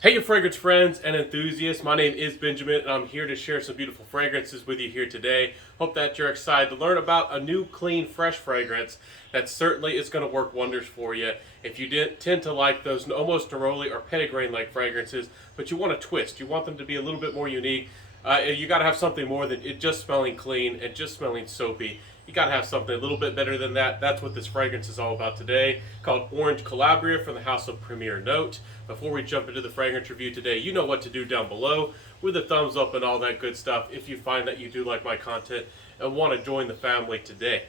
Hey, you fragrance friends and enthusiasts. My name is Benjamin, and I'm here to share some beautiful fragrances with you here today. Hope that you're excited to learn about a new, clean, fresh fragrance that certainly is going to work wonders for you. If you tend to like those almost neroli or petitgrain-like fragrances, but you want a twist, you want them to be a little bit more unique, you got to have something more than it just smelling clean and just smelling soapy. You got to have something a little bit better than that. That's what this fragrance is all about today, called Orange Calabria from the house of Primiere Note. Before we jump into the fragrance review today, you know what to do down below with a thumbs up and all that good stuff if you find that you do like my content and want to join the family today.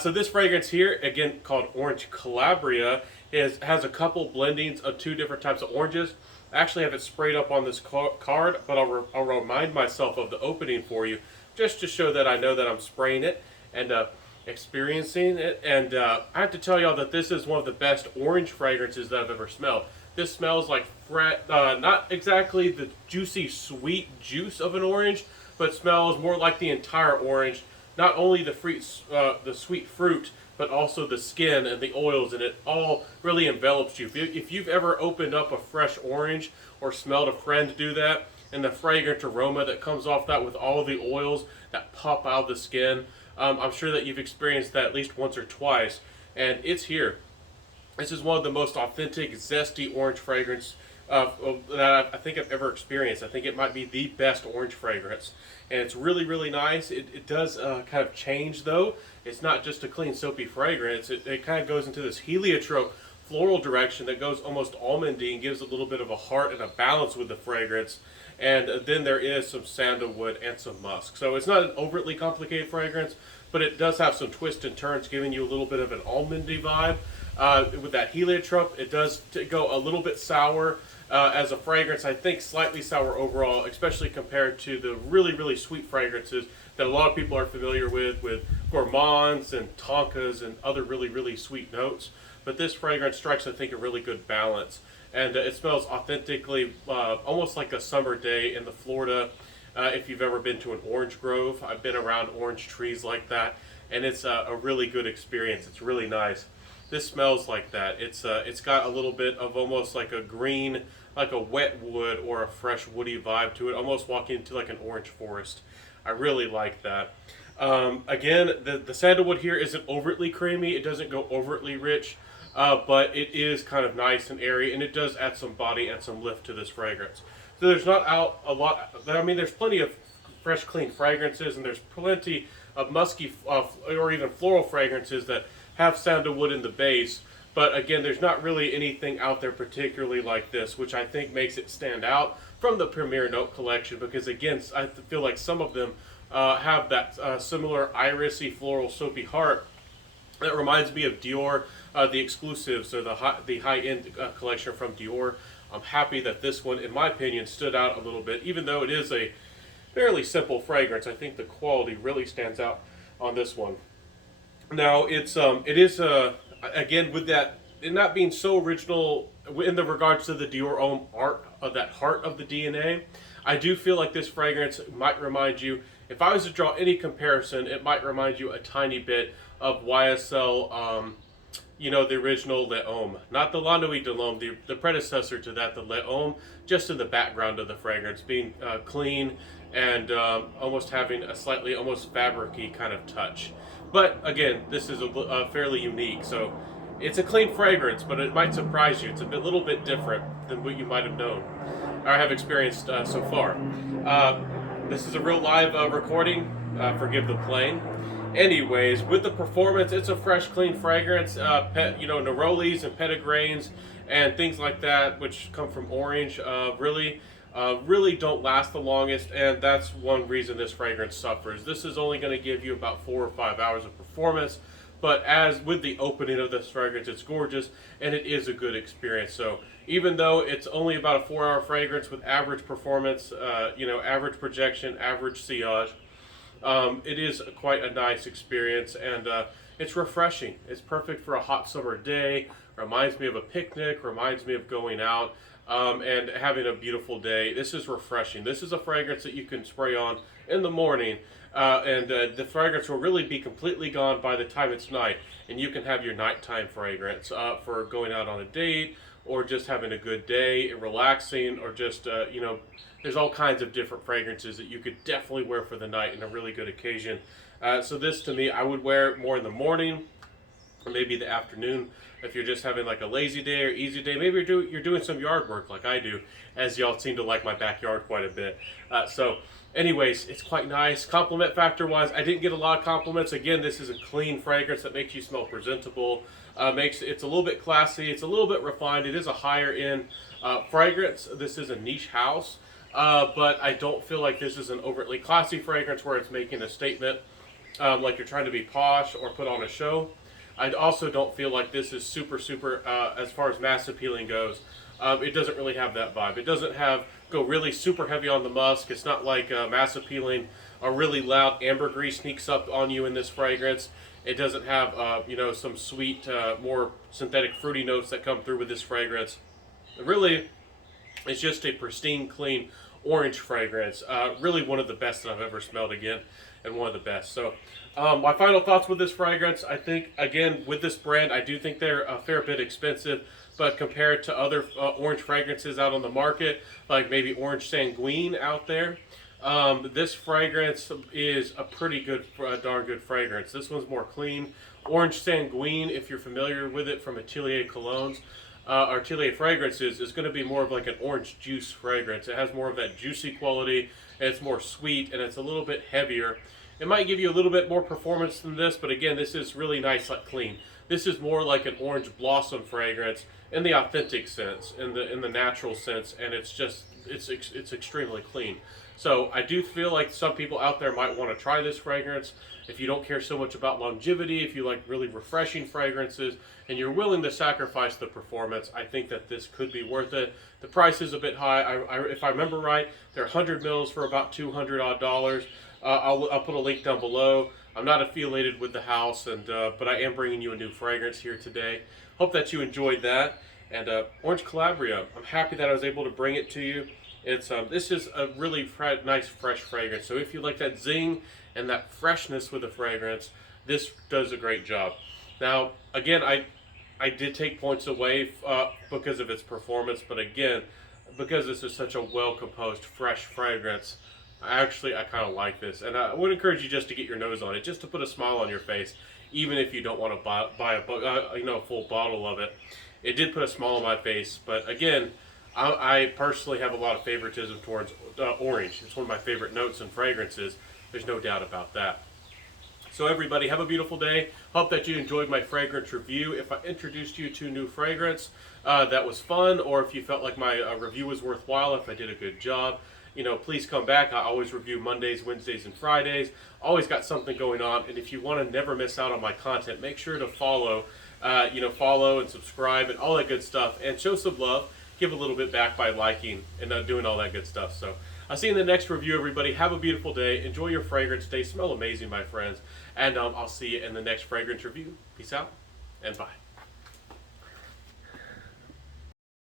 So this fragrance here, again called Orange Calabria, has a couple blendings of two different types of oranges. I actually have it sprayed up on this card, but I'll remind myself of the opening for you just to show that I know that I'm spraying it and experiencing it. And I have to tell y'all that this is one of the best orange fragrances that I've ever smelled. This smells like not exactly the juicy sweet juice of an orange, but smells more like the entire orange. Not only the sweet fruit, but also the skin and the oils, and it all really envelops you. If you've ever opened up a fresh orange or smelled a friend do that, and the fragrant aroma that comes off that with all the oils that pop out of the skin, I'm sure that you've experienced that at least once or twice, and it's here. This is one of the most authentic, zesty orange fragrance that I think I've ever experienced. I think it might be the best orange fragrance. And it's really, really nice. It does kind of change, though. It's not just a clean, soapy fragrance. It kind of goes into this heliotrope floral direction that goes almost almondy and gives a little bit of a heart and a balance with the fragrance. And then there is some sandalwood and some musk. So it's not an overtly complicated fragrance, but it does have some twists and turns, giving you a little bit of an almondy vibe. With that heliotrope, it does go a little bit sour as a fragrance. I think slightly sour overall, especially compared to the really, really sweet fragrances that a lot of people are familiar with gourmands and tonkas and other really, really sweet notes. But this fragrance strikes, I think, a really good balance. And it smells authentically, almost like a summer day in the Florida. If you've ever been to an orange grove, I've been around orange trees like that, and it's a really good experience. It's really nice. This smells like that. It's got a little bit of almost like a green, like a wet wood or a fresh woody vibe to it, almost walking into like an orange forest. I really like that. Again, the sandalwood here isn't overtly creamy. It doesn't go overtly rich, but it is kind of nice and airy, and it does add some body and some lift to this fragrance. So there's not out a lot. I mean, there's plenty of fresh, clean fragrances, and there's plenty of musky or even floral fragrances that have sandalwood in the base. But again, there's not really anything out there particularly like this, which I think makes it stand out from the Primiere Note collection. Because again, I feel like some of them have that similar irisy floral soapy heart that reminds me of Dior, the exclusives or the high end collection from Dior. I'm happy that this one, in my opinion, stood out a little bit, even though it is a fairly simple fragrance. I think the quality really stands out on this one. Now it is again with that it not being so original in the regards to the Dior Homme art of that heart of the DNA. I do feel like this fragrance might remind you, if I was to draw any comparison, it might remind you a tiny bit of YSL. The original Le Homme, not the La Nuit de l'Homme, the predecessor to that, the Le Homme, just in the background of the fragrance, being clean and almost having a slightly almost fabric-y kind of touch. But again, this is a fairly unique, so it's a clean fragrance, but it might surprise you. It's a little bit different than what you might have known or have experienced so far. This is a real live recording. Forgive the plane. Anyways, with the performance, it's a fresh, clean fragrance. Nerolis and petitgrains and things like that, which come from orange, really don't last the longest, and that's one reason this fragrance suffers. This is only going to give you about 4 or 5 hours of performance, but as with the opening of this fragrance, it's gorgeous, and it is a good experience. So even though it's only about a 4-hour fragrance with average performance, average projection, average sillage, it is quite a nice experience, and it's refreshing. It's perfect for a hot summer day. Reminds me of a picnic, reminds me of going out and having a beautiful day. This is refreshing. This is a fragrance that you can spray on in the morning, and the fragrance will really be completely gone by the time it's night, and you can have your nighttime fragrance for going out on a date or just having a good day and relaxing, or just, there's all kinds of different fragrances that you could definitely wear for the night in a really good occasion. So this, to me, I would wear more in the morning or maybe the afternoon if you're just having like a lazy day or easy day. Maybe you're doing some yard work like I do, as y'all seem to like my backyard quite a bit. So anyways, it's quite nice. Compliment factor wise, I didn't get a lot of compliments. Again, this is a clean fragrance that makes you smell presentable. It's a little bit classy. It's a little bit refined. It is a higher end fragrance. This is a niche house, but I don't feel like this is an overtly classy fragrance where it's making a statement, like you're trying to be posh or put on a show. I also don't feel like this is super, as far as mass appealing goes. It doesn't really have that vibe. It doesn't go really super heavy on the musk. It's not like mass appealing or really loud ambergris sneaks up on you in this fragrance. It doesn't have, some sweet, more synthetic fruity notes that come through with this fragrance. Really, it's just a pristine, clean orange fragrance. Really one of the best that I've ever smelled again, and one of the best. So my final thoughts with this fragrance, I think, again, with this brand, I do think they're a fair bit expensive, but compared to other orange fragrances out on the market, like maybe Orange Sanguine out there, this fragrance is a pretty good, darn good fragrance. This one's more clean. Orange Sanguine, if you're familiar with it from Atelier Colognes, or Atelier Fragrances, is going to be more of like an orange juice fragrance. It has more of that juicy quality, and it's more sweet, and it's a little bit heavier. It might give you a little bit more performance than this, but again, this is really nice, like clean. This is more like an orange blossom fragrance in the authentic sense, in the natural sense, and it's extremely clean. So I do feel like some people out there might want to try this fragrance. If you don't care so much about longevity, if you like really refreshing fragrances, and you're willing to sacrifice the performance, I think that this could be worth it. The price is a bit high. If I remember right, they're 100 mils for about $200 odd. I'll put a link down below. I'm not affiliated with the house, but I am bringing you a new fragrance here today. Hope that you enjoyed that. And Orange Calabria, I'm happy that I was able to bring it to you. This is a really nice, fresh fragrance. So if you like that zing and that freshness with the fragrance, this does a great job. Now, again, I did take points away because of its performance, but again, because this is such a well-composed, fresh fragrance, I kind of like this. And I would encourage you just to get your nose on it, just to put a smile on your face, even if you don't want to buy a full bottle of it. It did put a smile on my face, but again, I personally have a lot of favoritism towards orange. It's one of my favorite notes and fragrances. There's no doubt about that. So everybody, have a beautiful day. Hope that you enjoyed my fragrance review. If I introduced you to new fragrance that was fun, or if you felt like my review was worthwhile, if I did a good job, please come back. I always review Mondays, Wednesdays, and Fridays. Always got something going on. And if you want to never miss out on my content, make sure to follow and subscribe and all that good stuff. And show some love. Give a little bit back by liking and doing all that good stuff. So I'll see you in the next review, everybody. Have a beautiful day. Enjoy your fragrance day. Smell amazing, my friends. And I'll see you in the next fragrance review. Peace out and bye.